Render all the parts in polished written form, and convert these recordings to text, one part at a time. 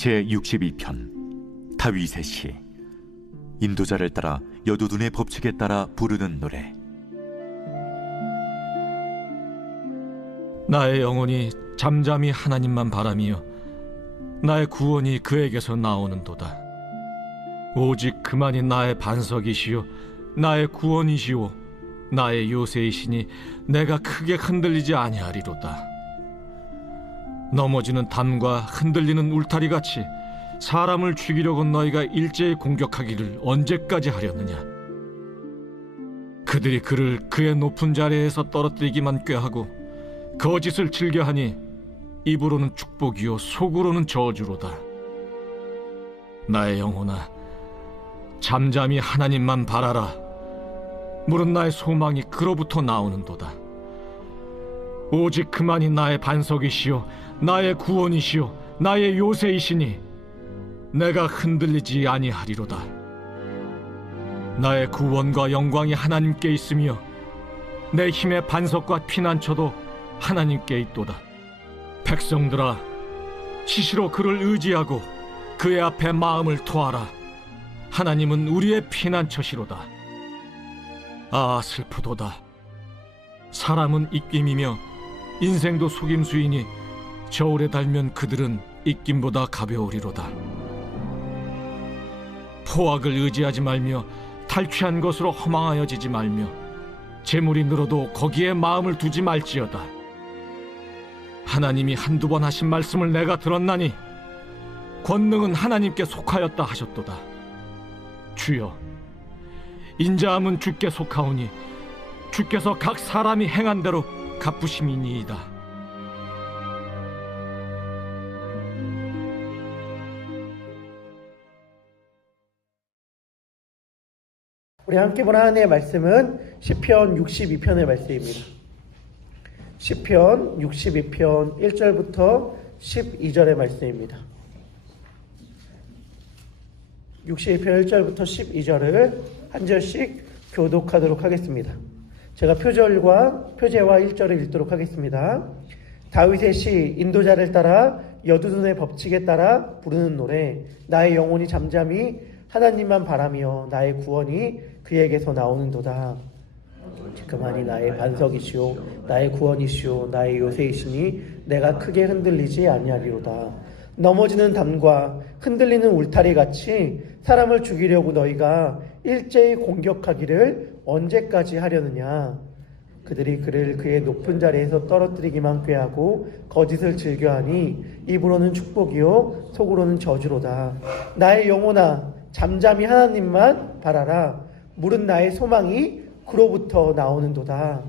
제62편 다윗의 시. 인도자를 따라 여두둔의 법칙에 따라 부르는 노래. 나의 영혼이 잠잠히 하나님만 바라며 나의 구원이 그에게서 나오는도다. 오직 그만이 나의 반석이시요 나의 구원이시오 나의 요새이시니 내가 크게 흔들리지 아니하리로다. 넘어지는 담과 흔들리는 울타리같이 사람을 죽이려고 너희가 일제히 공격하기를 언제까지 하려느냐. 그들이 그를 그의 높은 자리에서 떨어뜨리기만 꾀하고 거짓을 즐겨하니 입으로는 축복이요 속으로는 저주로다. 나의 영혼아, 잠잠히 하나님만 바라라. 물은 나의 소망이 그로부터 나오는도다. 오직 그만이 나의 반석이시요 나의 구원이시요 나의 요새이시니 내가 흔들리지 아니하리로다. 나의 구원과 영광이 하나님께 있으며 내 힘의 반석과 피난처도 하나님께 있도다. 백성들아, 시시로 그를 의지하고 그의 앞에 마음을 토하라. 하나님은 우리의 피난처시로다. 아, 슬프도다. 사람은 입김이며 인생도 속임수이니 저울에 달면 그들은 입김보다 가벼우리로다. 포악을 의지하지 말며 탈취한 것으로 허망하여지지 말며 재물이 늘어도 거기에 마음을 두지 말지어다. 하나님이 한두 번 하신 말씀을 내가 들었나니 권능은 하나님께 속하였다 하셨도다. 주여, 인자함은 주께 속하오니 주께서 각 사람이 행한 대로 갚으심이니이다. 우리 함께 본 하나님의 말씀은 시편 62편의 말씀입니다. 시편 62편 1절부터 12절의 말씀입니다. 62편 1절부터 12절을 한 절씩 교독하도록 하겠습니다. 제가 표제와 1절을 읽도록 하겠습니다. 다윗의 시, 인도자를 따라 여두둔의 법칙에 따라 부르는 노래. 나의 영혼이 잠잠히 하나님만 바라며 나의 구원이 그에게서 나오는도다. 그만이 나의 반석이시오 나의 구원이시오 나의 요새이시니 내가 크게 흔들리지 아니하리로다. 넘어지는 담과 흔들리는 울타리같이 사람을 죽이려고 너희가 일제히 공격하기를 언제까지 하려느냐. 그들이 그를 그의 높은 자리에서 떨어뜨리기만 꾀하고 거짓을 즐겨하니 입으로는 축복이요 속으로는 저주로다. 나의 영혼아, 잠잠히 하나님만 바라라. 물은 나의 소망이 그로부터 나오는도다.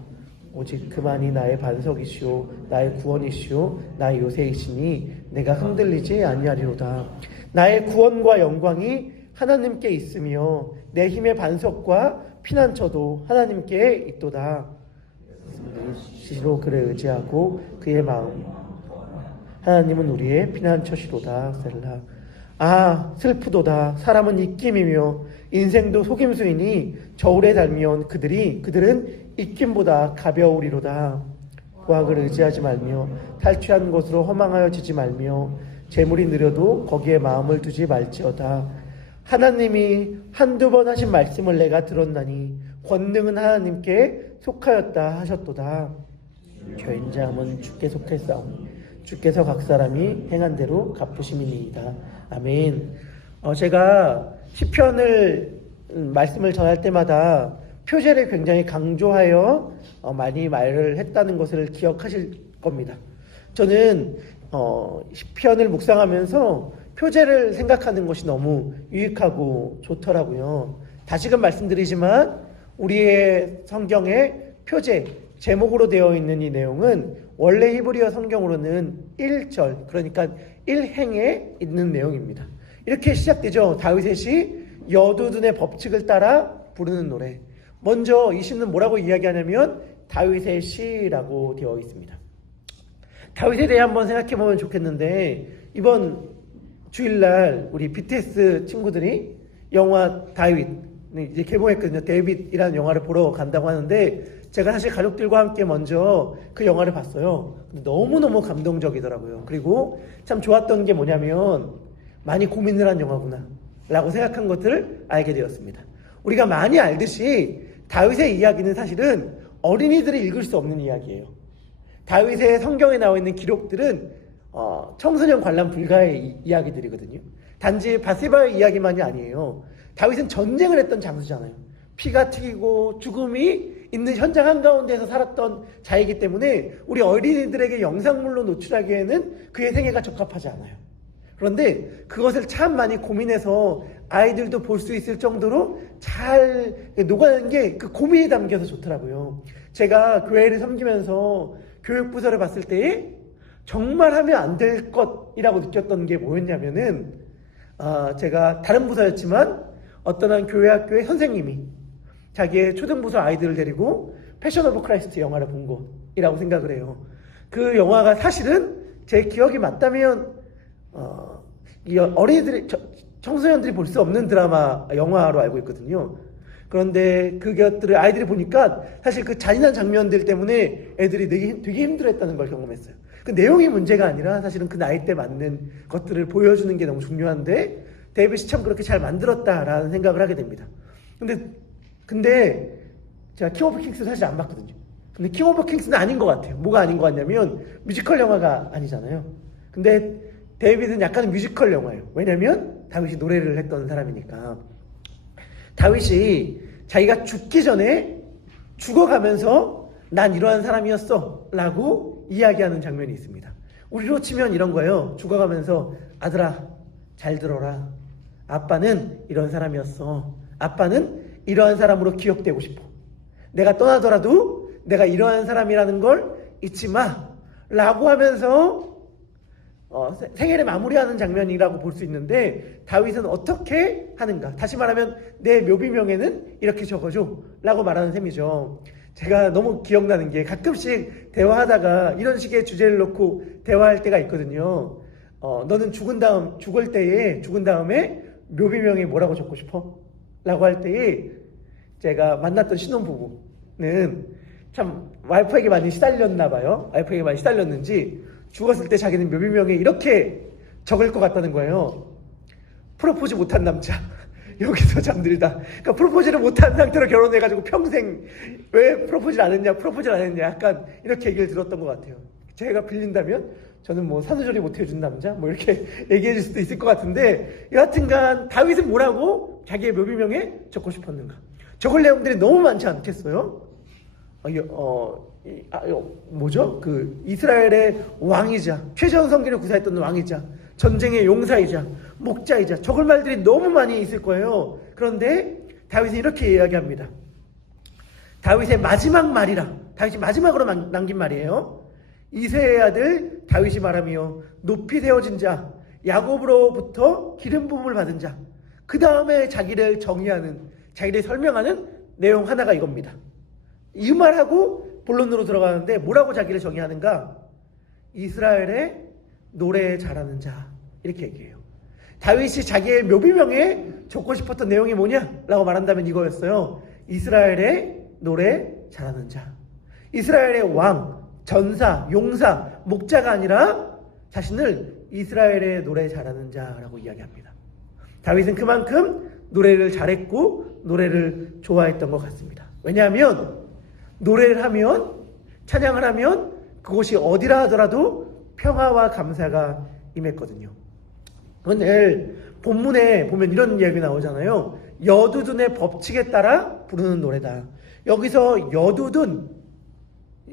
오직 그만이 나의 반석이시오 나의 구원이시오 나의 요새이시니 내가 흔들리지 아니하리로다. 나의 구원과 영광이 하나님께 있으며 내 힘의 반석과 피난처도 하나님께 있도다. 시시로 그를 의지하고 그의 마음, 하나님은 우리의 피난처시로다. 셀라. 아, 슬프도다. 사람은 입김이며 인생도 속임수이니 저울에 달면 그들은 입김보다 가벼우리로다. 포악을 의지하지 말며 탈취한 것으로 허망하여지지 말며 재물이 느려도 거기에 마음을 두지 말지어다. 하나님이 한두 번 하신 말씀을 내가 들었나니 권능은 하나님께 속하였다 하셨도다. 인자함은 주께 속했사오니 주께서 각 사람이 행한 대로 갚으심이니이다. 아멘. 제가 시편을 말씀을 전할 때마다 표제를 굉장히 강조하여 많이 말을 했다는 것을 기억하실 겁니다. 저는 시편을 묵상하면서 표제를 생각하는 것이 너무 유익하고 좋더라고요. 다시금 말씀드리지만 우리의 성경의 표제, 제목으로 되어 있는 이 내용은 원래 히브리어 성경으로는 1절, 그러니까 1행에 있는 내용입니다. 이렇게 시작되죠. 다윗의 시, 여두둔의 법칙을 따라 부르는 노래. 먼저 이 시는 뭐라고 이야기하냐면 다윗의 시라고 되어 있습니다. 다윗에 대해 한번 생각해 보면 좋겠는데, 이번 주일날 우리 BTS 친구들이 영화 다윗, 이제 개봉했거든요. 데이빗이라는 영화를 보러 간다고 하는데, 제가 사실 가족들과 함께 먼저 그 영화를 봤어요. 근데 너무너무 감동적이더라고요. 그리고 참 좋았던 게 뭐냐면 많이 고민을 한 영화구나 라고 생각한 것들을 알게 되었습니다. 우리가 많이 알듯이 다윗의 이야기는 사실은 어린이들이 읽을 수 없는 이야기예요. 다윗의 성경에 나와 있는 기록들은 청소년 관람 불가의 이야기들이거든요. 단지 바세바의 이야기만이 아니에요. 다윗은 전쟁을 했던 장수잖아요. 피가 튀기고 죽음이 있는 현장 한가운데에서 살았던 자이기 때문에 우리 어린이들에게 영상물로 노출하기에는 그의 생애가 적합하지 않아요. 그런데 그것을 참 많이 고민해서 아이들도 볼 수 있을 정도로 잘 녹아내는 게 그 고민이 담겨서 좋더라고요. 제가 교회를 섬기면서 교육부서를 봤을 때에 정말 하면 안 될 것이라고 느꼈던 게 뭐였냐면은 제가 다른 부서였지만 어떤 한 교회 학교의 선생님이 자기의 초등부서 아이들을 데리고 패션 오브 크라이스트 영화를 본 것이라고 생각을 해요. 그 영화가 사실은 제 기억이 맞다면 이 어린이들이 청소년들이 볼 수 없는 드라마 영화로 알고 있거든요. 그런데 그것들을 아이들이 보니까 사실 그 잔인한 장면들 때문에 애들이 되게 힘들어했다는 걸 경험했어요. 그 내용이 문제가 아니라 사실은 그 나이대 맞는 것들을 보여주는 게 너무 중요한데 데이빗이 참 그렇게 잘 만들었다라는 생각을 하게 됩니다. 근데 제가 킹 오브 킹스 사실 안 봤거든요. 근데 킹 오브 킹스는 아닌 것 같아요. 뭐가 아닌 것 같냐면 뮤지컬 영화가 아니잖아요. 근데 데이빗은 약간 뮤지컬 영화예요. 왜냐면 다윗이 노래를 했던 사람이니까. 다윗이 자기가 죽기 전에 죽어가면서 난 이러한 사람이었어 라고 이야기하는 장면이 있습니다. 우리로 치면 이런 거예요. 죽어가면서 아들아 잘 들어라. 아빠는 이런 사람이었어. 아빠는 이러한 사람으로 기억되고 싶어. 내가 떠나더라도 내가 이러한 사람이라는 걸 잊지 마 라고 하면서 생애를 마무리하는 장면이라고 볼 수 있는데 다윗은 어떻게 하는가? 다시 말하면 내 묘비명에는 이렇게 적어줘 라고 말하는 셈이죠. 제가 너무 기억나는 게 가끔씩 대화하다가 이런 식의 주제를 놓고 대화할 때가 있거든요. 너는 죽을 다음에 묘비명에 뭐라고 적고 싶어? 라고 할 때에 제가 만났던 신혼부부는 참 와이프에게 많이 시달렸나 봐요. 와이프에게 많이 시달렸는지 죽었을 때 자기는 묘비명에 이렇게 적을 것 같다는 거예요. 프로포즈 못한 남자 여기서 잠들다. 그러니까 프로포즈를 못한 상태로 결혼해가지고 평생 왜 프로포즈를 안 했냐 약간 이렇게 얘기를 들었던 것 같아요. 제가 빌린다면 저는 뭐 산후조리 못 해준 남자 뭐 이렇게 얘기해 줄 수도 있을 것 같은데 여하튼간 다윗은 뭐라고 자기의 묘비명에 적고 싶었는가? 적을 내용들이 너무 많지 않겠어요? 뭐죠? 그 이스라엘의 왕이자 최전 성기를 구사했던 왕이자 전쟁의 용사이자 목자이자 적을 말들이 너무 많이 있을 거예요. 그런데 다윗은 이렇게 이야기합니다. 다윗의 마지막 말이라 다윗이 마지막으로 남긴 말이에요. 이새의 아들 다윗이 말하며 높이 세워진 자 야곱으로부터 기름 부음을 받은 자 그 다음에 자기를 설명하는 내용 하나가 이겁니다. 이 말하고 본론으로 들어가는데 뭐라고 자기를 정의하는가? 이스라엘의 노래에 잘하는 자 이렇게 얘기해요. 다윗이 자기의 묘비명에 적고 싶었던 내용이 뭐냐라고 말한다면 이거였어요. 이스라엘의 노래 잘하는 자. 이스라엘의 왕, 전사, 용사, 목자가 아니라 자신을 이스라엘의 노래 잘하는 자라고 이야기합니다. 다윗은 그만큼 노래를 잘했고 노래를 좋아했던 것 같습니다. 왜냐하면 노래를 하면 찬양을 하면 그곳이 어디라 하더라도 평화와 감사가 임했거든요. 오늘 본문에 보면 이런 이야기 나오잖아요. 여두둔의 법칙에 따라 부르는 노래다. 여기서 여두둔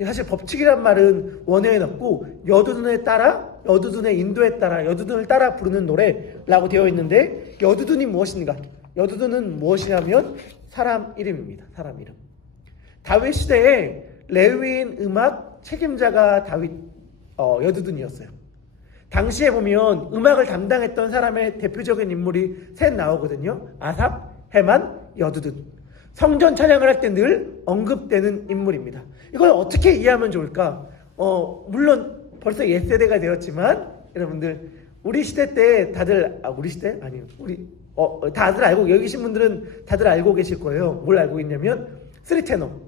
사실 법칙이란 말은 원어에는 없고 여두둔의 인도에 따라 여두둔을 따라 부르는 노래라고 되어 있는데 여두둔이 무엇인가? 여두둔은 무엇이냐면 사람 이름입니다. 사람 이름. 다윗 시대에 레위인 음악 책임자가 여두둔이었어요. 당시에 보면 음악을 담당했던 사람의 대표적인 인물이 셋 나오거든요. 아삽, 헤만, 여두둔. 성전 찬양을 할 때 늘 언급되는 인물입니다. 이걸 어떻게 이해하면 좋을까? 물론 벌써 옛세대가 되었지만 여러분들 우리 시대 때 다들 우리 시대? 아니요. 다들 알고 여기 계신 분들은 다들 알고 계실 거예요. 뭘 알고 있냐면 쓰리테너라고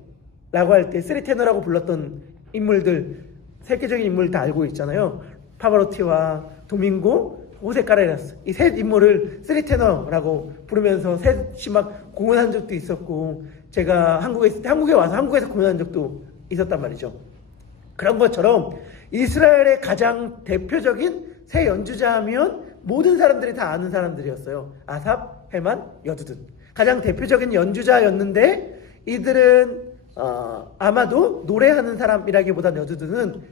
할 때 쓰리테너라고 불렀던 인물들 세계적인 인물 다 알고 있잖아요. 파바로티와 도밍고, 호세 카레라스, 이 셋 인물을 쓰리 테너라고 부르면서 셋이 막 공연한 적도 있었고, 제가 한국에 있을 때 한국에 와서 한국에서 공연한 적도 있었단 말이죠. 그런 것처럼 이스라엘의 가장 대표적인 새 연주자 하면 모든 사람들이 다 아는 사람들이었어요. 아삽, 헤만, 여두둔. 가장 대표적인 연주자였는데 이들은 아마도 노래하는 사람이라기보다는 여두둔은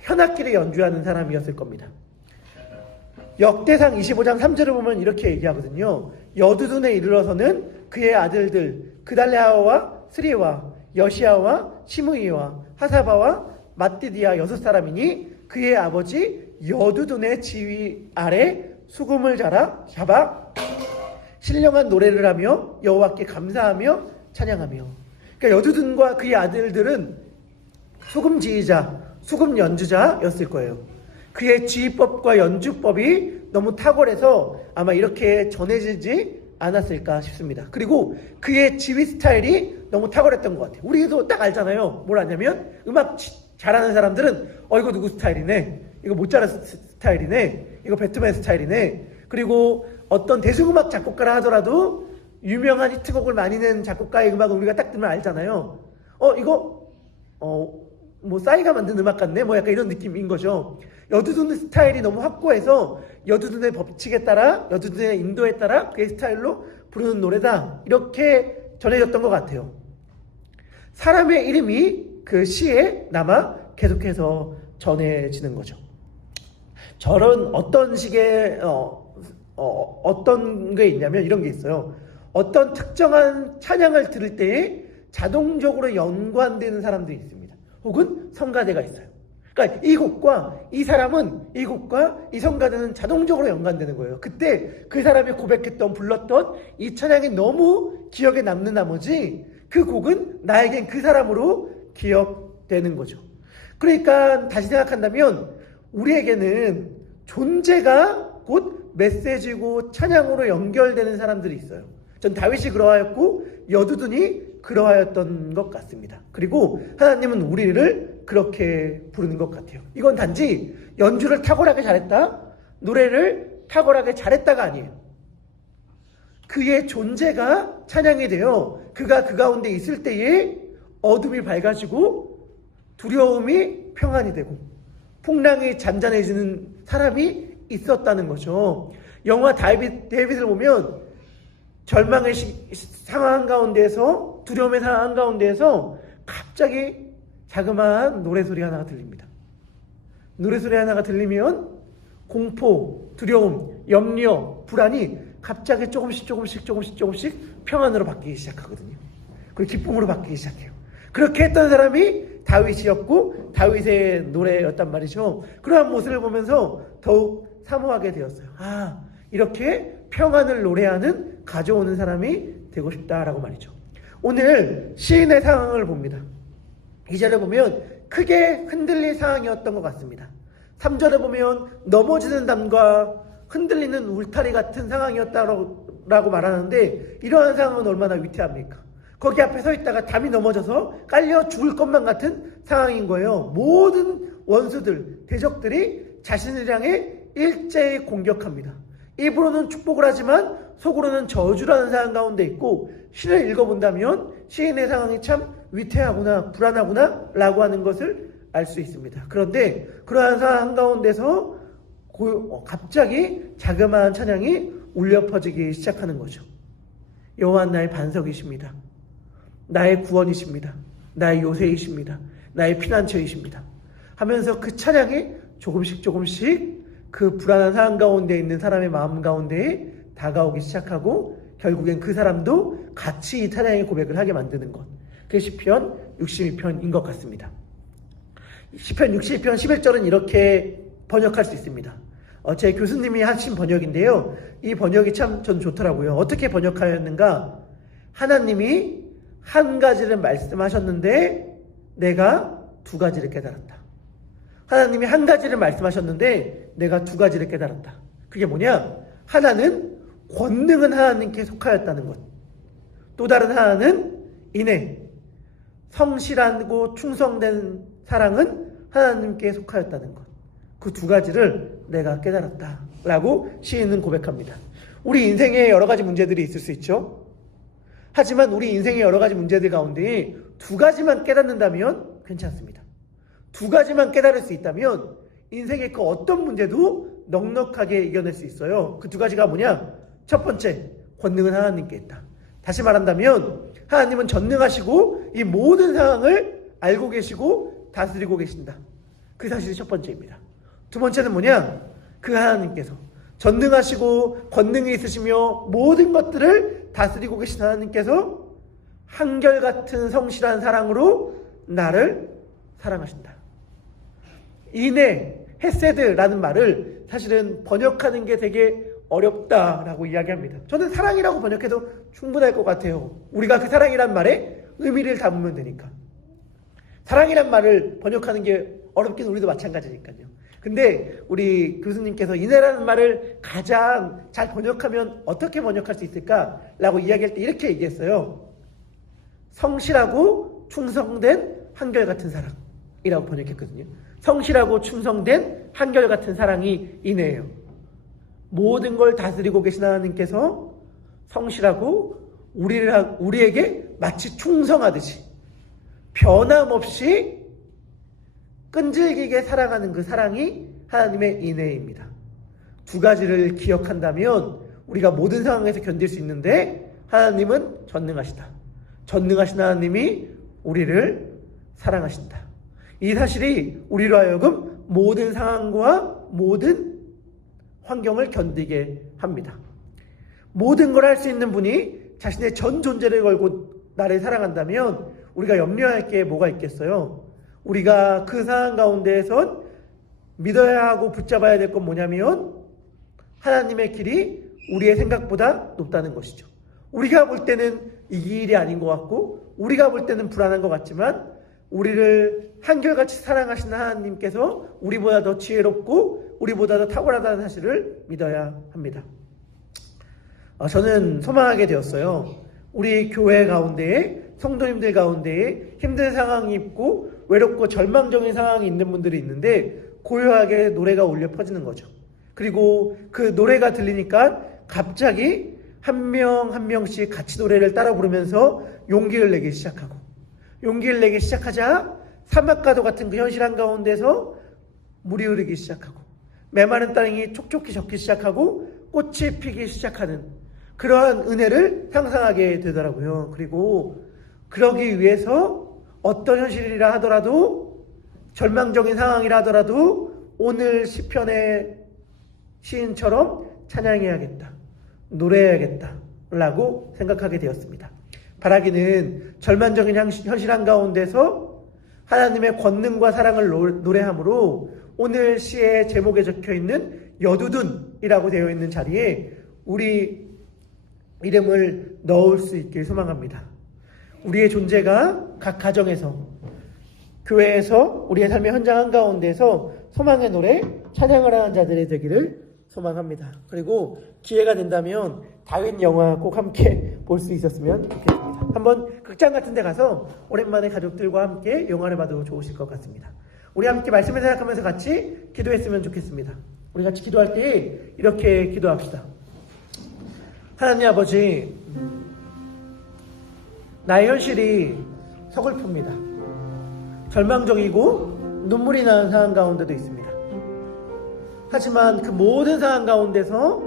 현악기를 연주하는 사람이었을 겁니다. 역대상 25장 3절을 보면 이렇게 얘기하거든요. 여두둔에 이르러서는 그의 아들들 그달레아와 스리와 여시아와 시므이와 하사바와 마띠디아 6사람이니 그의 아버지 여두둔의 지휘 아래 수금을 잡아 신령한 노래를 하며 여호와께 감사하며 찬양하며. 그러니까 여두둔과 그의 아들들은 수금 지휘자, 수금 연주자였을 거예요. 그의 지휘법과 연주법이 너무 탁월해서 아마 이렇게 전해지지 않았을까 싶습니다. 그리고 그의 지휘 스타일이 너무 탁월했던 것 같아요. 우리도 딱 알잖아요. 뭘 아냐면 음악 잘하는 사람들은 이거 누구 스타일이네, 이거 모차르트 스타일이네, 이거 베토벤 스타일이네. 그리고 어떤 대중음악 작곡가라 하더라도 유명한 히트곡을 많이 낸 작곡가의 음악을 우리가 딱 들으면 알잖아요. 이거 뭐 싸이가 만든 음악 같네, 뭐 약간 이런 느낌인 거죠. 여두둔의 스타일이 너무 확고해서 여두둔의 법칙에 따라, 여두둔의 인도에 따라 그의 스타일로 부르는 노래다, 이렇게 전해졌던 것 같아요. 사람의 이름이 그 시에 남아 계속해서 전해지는 거죠. 저런 어떤 식의 어떤 게 있냐면 이런 게 있어요. 어떤 특정한 찬양을 들을 때에 자동적으로 연관되는 사람들이 있습니다. 혹은 성가대가 있어요. 그러니까 이 곡과 이 사람은, 이 곡과 이 성가대는 자동적으로 연관되는 거예요. 그때 그 사람이 고백했던, 불렀던 이 찬양이 너무 기억에 남는 나머지 그 곡은 나에겐 그 사람으로 기억되는 거죠. 그러니까 다시 생각한다면 우리에게는 존재가 곧 메시지고 찬양으로 연결되는 사람들이 있어요. 전 다윗이 그러하였고 여두둔이 그러하였던 것 같습니다. 그리고 하나님은 우리를 그렇게 부르는 것 같아요. 이건 단지 연주를 탁월하게 잘했다, 노래를 탁월하게 잘했다가 아니에요. 그의 존재가 찬양이 되어 그가 그 가운데 있을 때에 어둠이 밝아지고 두려움이 평안이 되고 풍랑이 잔잔해지는 사람이 있었다는 거죠. 영화 데이빗을 보면 절망의 상황 가운데에서, 두려움의 상황 가운데에서 갑자기 자그마한 노래소리 하나가 들립니다. 노래소리 하나가 들리면 공포, 두려움, 염려, 불안이 갑자기 조금씩 평안으로 바뀌기 시작하거든요. 그리고 기쁨으로 바뀌기 시작해요. 그렇게 했던 사람이 다윗이었고 다윗의 노래였단 말이죠. 그러한 모습을 보면서 더욱 사모하게 되었어요. 이렇게 평안을 노래하는, 가져오는 사람이 되고 싶다라고 말이죠. 오늘 시인의 상황을 봅니다. 2절에 보면 크게 흔들릴 상황이었던 것 같습니다. 3절에 보면 넘어지는 담과 흔들리는 울타리 같은 상황이었다라고 말하는데, 이러한 상황은 얼마나 위태합니까? 거기 앞에 서 있다가 담이 넘어져서 깔려 죽을 것만 같은 상황인 거예요. 모든 원수들, 대적들이 자신을 향해 일제히 공격합니다. 입으로는 축복을 하지만 속으로는 저주라는 상황 가운데 있고, 시를 읽어본다면 시인의 상황이 참 위태하구나, 불안하구나 라고 하는 것을 알 수 있습니다. 그런데 그러한 상황 가운데서 갑자기 자그마한 찬양이 울려 퍼지기 시작하는 거죠. 여호와 나의 반석이십니다. 나의 구원이십니다. 나의 요새이십니다. 나의 피난처이십니다. 하면서 그 찬양이 조금씩 그 불안한 상황 가운데 있는 사람의 마음 가운데에 다가오기 시작하고, 결국엔 그 사람도 같이 이 찬양의 고백을 하게 만드는 것. 그게 시편 62편인 것 같습니다. 시편 62편 11절은 이렇게 번역할 수 있습니다. 제 교수님이 하신 번역인데요. 이 번역이 참 전 좋더라고요. 어떻게 번역하였는가? 하나님이 한 가지를 말씀하셨는데 내가 두 가지를 깨달았다. 하나님이 한 가지를 말씀하셨는데 내가 두 가지를 깨달았다. 그게 뭐냐? 하나는 권능은 하나님께 속하였다는 것. 또 다른 하나는 이내 성실하고 충성된 사랑은 하나님께 속하였다는 것. 그 두 가지를 내가 깨달았다 라고 시인은 고백합니다. 우리 인생에 여러 가지 문제들이 있을 수 있죠. 하지만 우리 인생의 여러 가지 문제들 가운데 두 가지만 깨닫는다면 괜찮습니다. 두 가지만 깨달을 수 있다면 인생의 그 어떤 문제도 넉넉하게 이겨낼 수 있어요. 그 두 가지가 뭐냐? 첫 번째, 권능은 하나님께 있다. 다시 말한다면 하나님은 전능하시고 이 모든 상황을 알고 계시고 다스리고 계신다. 그 사실이 첫 번째입니다. 두 번째는 뭐냐? 그 하나님께서 전능하시고 권능이 있으시며 모든 것들을 다스리고 계신 하나님께서 한결같은 성실한 사랑으로 나를 사랑하신다. 이네, 헤세드라는 말을 사실은 번역하는 게 되게 어렵다라고 이야기합니다. 저는 사랑이라고 번역해도 충분할 것 같아요. 우리가 그 사랑이란 말에 의미를 담으면 되니까. 사랑이란 말을 번역하는 게 어렵긴 우리도 마찬가지니까요. 근데 우리 교수님께서 이네라는 말을 가장 잘 번역하면 어떻게 번역할 수 있을까라고 이야기할 때 이렇게 얘기했어요. 성실하고 충성된 한결같은 사랑이라고 번역했거든요. 성실하고 충성된 한결같은 사랑이 이네예요. 모든 걸 다스리고 계신 하나님께서 성실하고 우리에게 마치 충성하듯이 변함없이 끈질기게 사랑하는 그 사랑이 하나님의 인애입니다. 두 가지를 기억한다면 우리가 모든 상황에서 견딜 수 있는데 하나님은 전능하시다. 전능하신 하나님이 우리를 사랑하신다. 이 사실이 우리로 하여금 모든 상황과 모든 환경을 견디게 합니다. 모든 걸 할 수 있는 분이 자신의 전 존재를 걸고 나를 사랑한다면 우리가 염려할 게 뭐가 있겠어요? 우리가 그 상황 가운데에선 믿어야 하고 붙잡아야 될 건 뭐냐면 하나님의 길이 우리의 생각보다 높다는 것이죠. 우리가 볼 때는 이 길이 아닌 것 같고 우리가 볼 때는 불안한 것 같지만 우리를 한결같이 사랑하시는 하나님께서 우리보다 더 지혜롭고 우리보다 더 탁월하다는 사실을 믿어야 합니다. 저는 소망하게 되었어요. 우리 교회 가운데에 성도님들 가운데에 힘든 상황이 있고 외롭고 절망적인 상황이 있는 분들이 있는데 고요하게 노래가 울려 퍼지는 거죠. 그리고 그 노래가 들리니까 갑자기 한 명 한 명씩 같이 노래를 따라 부르면서 용기를 내기 시작하고 용기를 내기 시작하자 사막가도 같은 그 현실 한가운데서 물이 흐르기 시작하고 메마른 땅이 촉촉히 젖기 시작하고 꽃이 피기 시작하는 그러한 은혜를 상상하게 되더라고요. 그리고 그러기 위해서 어떤 현실이라 하더라도 절망적인 상황이라 하더라도 오늘 시편의 시인처럼 찬양해야겠다, 노래해야겠다 라고 생각하게 되었습니다. 바라기는 절망적인 현실 한가운데서 하나님의 권능과 사랑을 노래함으로 오늘 시의 제목에 적혀있는 여두둔이라고 되어 있는 자리에 우리 이름을 넣을 수 있길 소망합니다. 우리의 존재가 각 가정에서, 교회에서, 우리의 삶의 현장 한가운데서 소망의 노래, 찬양을 하는 자들이 되기를 소망합니다. 그리고 기회가 된다면 다윗 영화 꼭 함께 볼 수 있었으면 좋겠습니다. 한번 극장 같은 데 가서 오랜만에 가족들과 함께 영화를 봐도 좋으실 것 같습니다. 우리 함께 말씀을 생각하면서 같이 기도했으면 좋겠습니다. 우리 같이 기도할 때 이렇게 기도합시다. 하나님 아버지, 나의 현실이 서글픕니다. 절망적이고 눈물이 나는 상황 가운데도 있습니다. 하지만 그 모든 상황 가운데서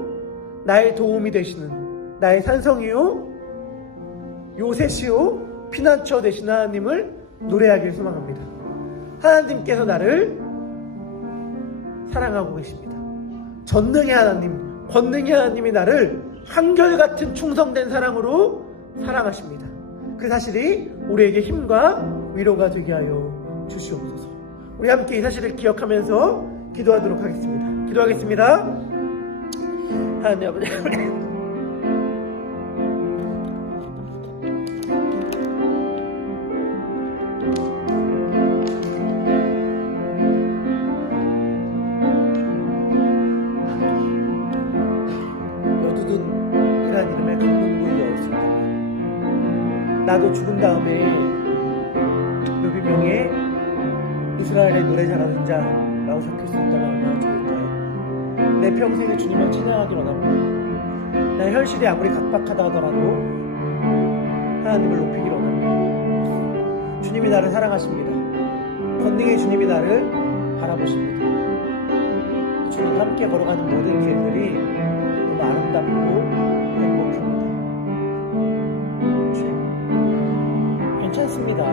나의 도움이 되시는 나의 산성이요 요새시요 피난처 되시는 하나님을 노래하길 소망합니다. 하나님께서 나를 사랑하고 계십니다. 전능의 하나님, 권능의 하나님이 나를 한결같은 충성된 사랑으로 사랑하십니다. 그 사실이 우리에게 힘과 위로가 되게 하여 주시옵소서. 우리 함께 이 사실을 기억하면서 기도하도록 하겠습니다. 기도하겠습니다. 하나님 아버지, 여두둔이라는 이름의 강문부가 없습니다. 나도 죽은 다음에 몇백 명의 이스라엘의 노래 잘하는 자라고 라고 적힐 수 있다면 얼마나 좋을까요? 내 평생에 주님을 찬양하기 원합니다. 나 현실이 아무리 각박하다 하더라도 하나님을 높이기 원합니다. 주님이 나를 사랑하십니다. 권능의 주님이 나를 바라보십니다. 주님 함께 걸어가는 모든 길들이 너무 아름답고 행복합니다. 주님 괜찮습니다.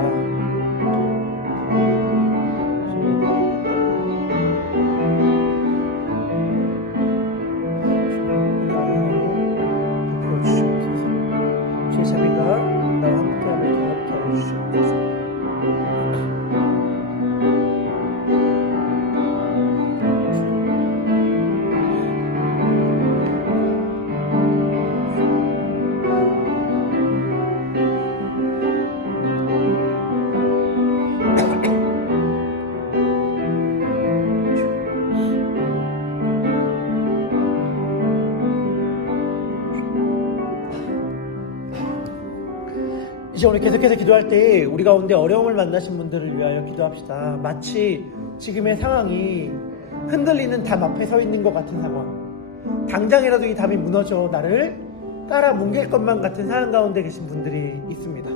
주의 자비가 나와 함께함을 경험케 하여 주시옵소서. 이제 오늘 계속해서 기도할 때 우리 가운데 어려움을 만나신 분들을 위하여 기도합시다. 마치 지금의 상황이 흔들리는 담 앞에 서 있는 것 같은 상황, 당장이라도 이 담이 무너져 나를 깔아 뭉갤 것만 같은 상황 가운데 계신 분들이 있습니다.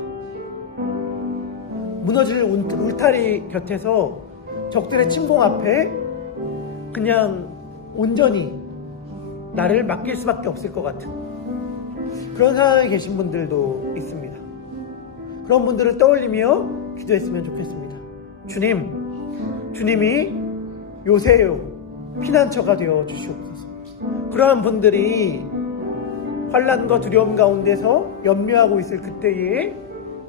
무너질 울타리 곁에서 적들의 침공 앞에 그냥 온전히 나를 맡길 수밖에 없을 것 같은 그런 상황에 계신 분들도 있습니다. 그런 분들을 떠올리며 기도했으면 좋겠습니다. 주님이 요새요 피난처가 되어 주시옵소서. 그러한 분들이 환난과 두려움 가운데서 염려하고 있을 그때에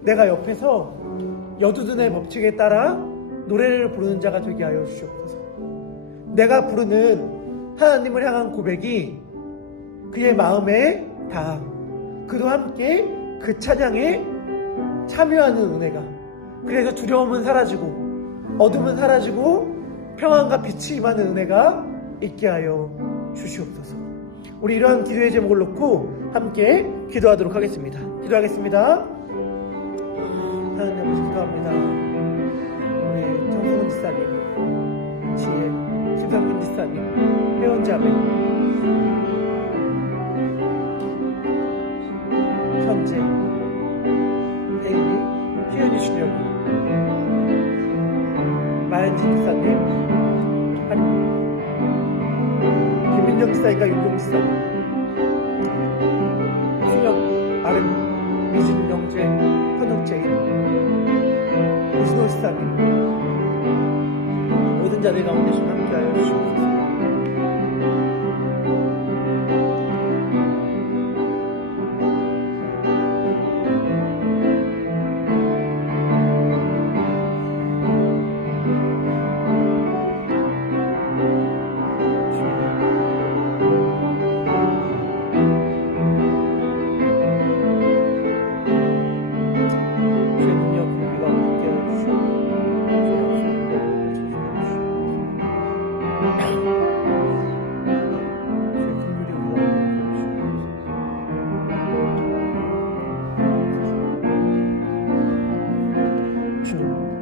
내가 옆에서 여두둔의 법칙에 따라 노래를 부르는 자가 되게 하여 주시옵소서. 내가 부르는 하나님을 향한 고백이 그의 마음에 다 그도 함께 그 찬양에 참여하는 은혜가, 그래서 두려움은 사라지고 어둠은 사라지고 평안과 빛이 임하는 은혜가 있게 하여 주시옵소서. 우리 이러한 기도의 제목을 놓고 함께 기도하도록 하겠습니다. 기도하겠습니다. 하나님 아버지 기도합니다. 우리 정승훈 지사님, 지혜, 김상근 지사님, 회원자매, 현재 혜인이, 희연이 주려고 마연진 지사님, 김민정 지사님과 윤종 지사님, 수영, 아름, 미진, 영재, 현옥재인, 이순호 지사님, 모든 자들 가운데 좀 함께하여 주시옵소서.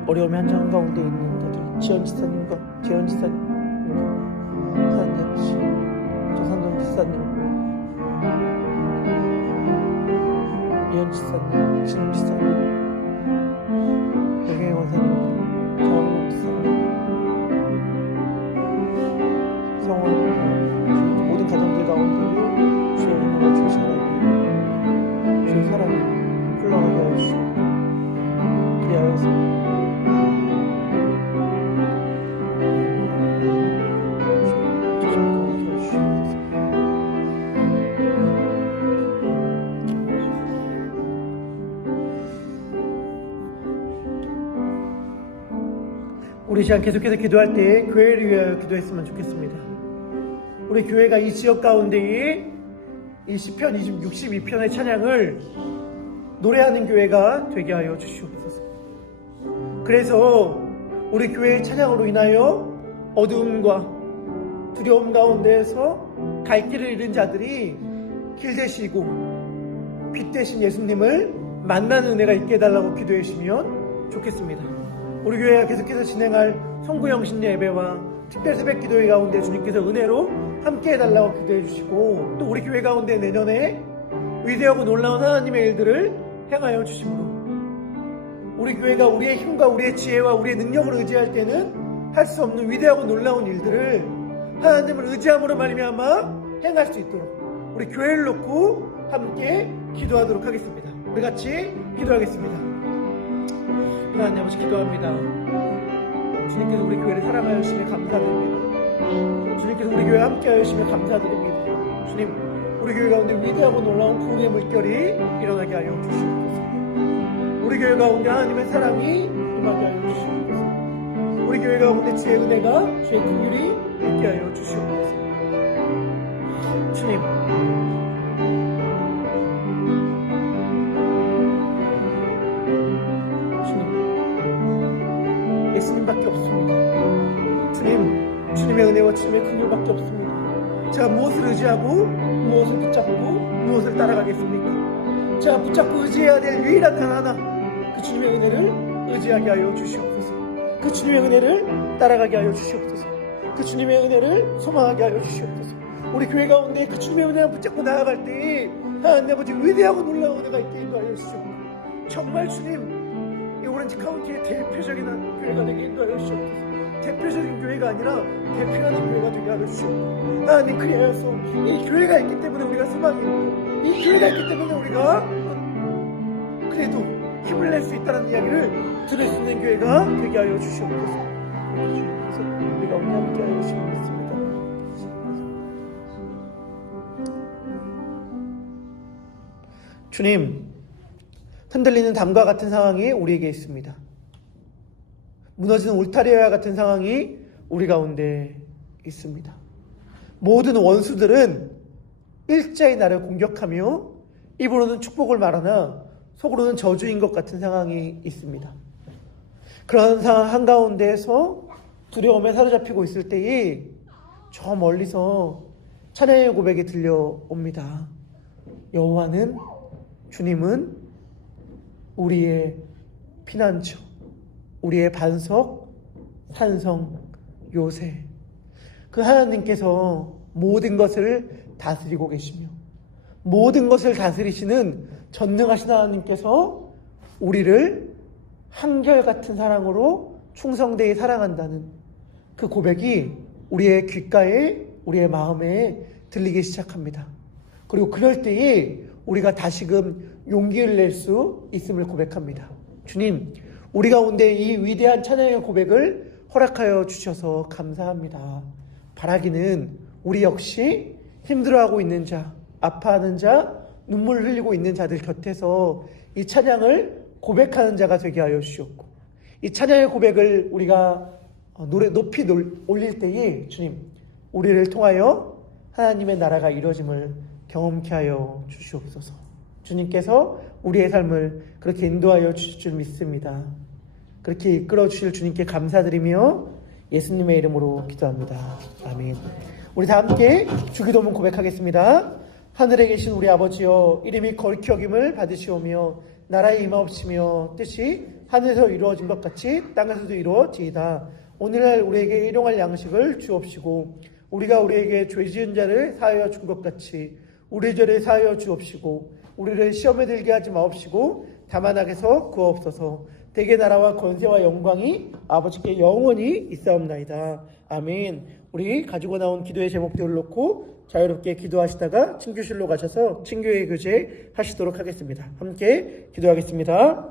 어려움의 한정 가운데 있는 분들, 지연 지사님과 재현 지사님, 하나님 아버지, 조상동 지사님, 이현 지사님, 진우 지사님, 여경의 원사님, 정원 지사님, 성원, 모든 가정들 가운데 주의 은혜와 주의 사랑이, 주의 사랑이 흘러가게 하여 주시고 그리하여서 우리 시간 계속해서 기도할 때 교회를 위하여 기도했으면 좋겠습니다. 우리 교회가 이 지역 가운데에 이 시편 62편의 찬양을 노래하는 교회가 되게 하여 주시옵소서. 그래서 우리 교회의 찬양으로 인하여 어두움과 두려움 가운데에서 갈 길을 잃은 자들이 길 되시고 빛 되신 예수님을 만나는 은혜가 있게 해달라고 기도해 주시면 좋겠습니다. 우리 교회가 계속해서 진행할 송구영신 예배와 특별 새벽 기도회 가운데 주님께서 은혜로 함께 해달라고 기도해 주시고, 또 우리 교회 가운데 내년에 위대하고 놀라운 하나님의 일들을 행하여 주심으로 우리 교회가 우리의 힘과 우리의 지혜와 우리의 능력을 의지할 때는 할 수 없는 위대하고 놀라운 일들을 하나님을 의지함으로 말미암아 행할 수 있도록 우리 교회를 놓고 함께 기도하도록 하겠습니다. 우리 같이 기도하겠습니다. 하나님 아버지, 기도합니다. 주님께서 우리 교회를 사랑하여 주시며 감사드립니다. 주님께서 우리 교회에 함께하여 주시며 감사드립니다. 주님, 우리 교회 가운데 위대하고 놀라운 부흥의 물결이 일어나게 하여 주시옵소서. 우리 교회 가운데 하나님의 사랑이 임하게 하여 주시옵소서. 우리 교회 가운데 주의 은혜가, 주의 긍휼이 있게 하여 주시옵소서. 주님, 예수님밖에 없습니다. 주님의 은혜와 주님의 긍휼밖에 없습니다. 제가 무엇을 의지하고 무엇을 붙잡고 무엇을 따라가겠습니까? 제가 붙잡고 의지해야 될 유일한 단 하나, 그 주님의 은혜를 의지하게 하여 주시옵소서. 그 주님의 은혜를 따라가게 하여 주시옵소서. 그 주님의 은혜를 소망하게 하여 주시옵소서. 우리 교회 가운데 그 주님의 은혜를 붙잡고 나아갈 때 하나님 아버지 위대하고 놀라운 은혜가 있게 인도하여 주시옵소서. 정말 주님, 이 오렌지 카운티의 대표적인 교회가 되게 인도하여 주시옵소서. 대표적인 교회가 아니라 대표하는 교회가 되게 하여 주시옵소서. 하나님, 그리하여서 이 교회가 있기 때문에 우리가 소망이 있고, 이 교회가 있기 때문에 우리가 그래도 힘을 낼 수 있다는 이야기를 들을 수 있는 교회가 되게 하여 주시옵소서. 우리가 오늘 함께 하여 주시옵소서. 주님, 흔들리는 담과 같은 상황이 우리에게 있습니다. 무너지는 울타리와 같은 상황이 우리 가운데 있습니다. 모든 원수들은 일자히 나를 공격하며 입으로는 축복을 말하나 속으로는 저주인 것 같은 상황이 있습니다. 그런 상황 한가운데에서 두려움에 사로잡히고 있을 때에 저 멀리서 찬양의 고백이 들려옵니다. 여호와는, 주님은 우리의 피난처, 우리의 반석, 산성, 요새. 그 하나님께서 모든 것을 다스리고 계시며 모든 것을 다스리시는 전능하신 하나님께서 우리를 한결같은 사랑으로 충성되이 사랑한다는 그 고백이 우리의 귓가에, 우리의 마음에 들리기 시작합니다. 그리고 그럴 때에 우리가 다시금 용기를 낼 수 있음을 고백합니다. 주님, 우리 가운데 이 위대한 찬양의 고백을 허락하여 주셔서 감사합니다. 바라기는 우리 역시 힘들어하고 있는 자, 아파하는 자, 눈물을 흘리고 있는 자들 곁에서 이 찬양을 고백하는 자가 되게 하여 주시옵고, 이 찬양의 고백을 우리가 높이 올릴 때에 주님, 우리를 통하여 하나님의 나라가 이루어짐을 경험케 하여 주시옵소서. 주님께서 우리의 삶을 그렇게 인도하여 주실 줄 믿습니다. 그렇게 이끌어 주실 주님께 감사드리며 예수님의 이름으로 기도합니다. 아멘. 우리 다 함께 주기도문 고백하겠습니다. 하늘에 계신 우리 아버지여, 이름이 거룩히 여김을 받으시오며 나라에 임하옵시며 뜻이 하늘에서 이루어진 것 같이 땅에서도 이루어지이다. 오늘날 우리에게 일용할 양식을 주옵시고, 우리가 우리에게 죄 지은 자를 사하여 준 것 같이 우리 죄를 사하여 주옵시고, 우리를 시험에 들게 하지 마옵시고 다만 악에서 구하옵소서. 대개 나라와 권세와 영광이 아버지께 영원히 있사옵나이다. 아멘. 우리 가지고 나온 기도의 제목들을 놓고 자유롭게 기도하시다가 친교실로 가셔서 친교회 교제 하시도록 하겠습니다. 함께 기도하겠습니다.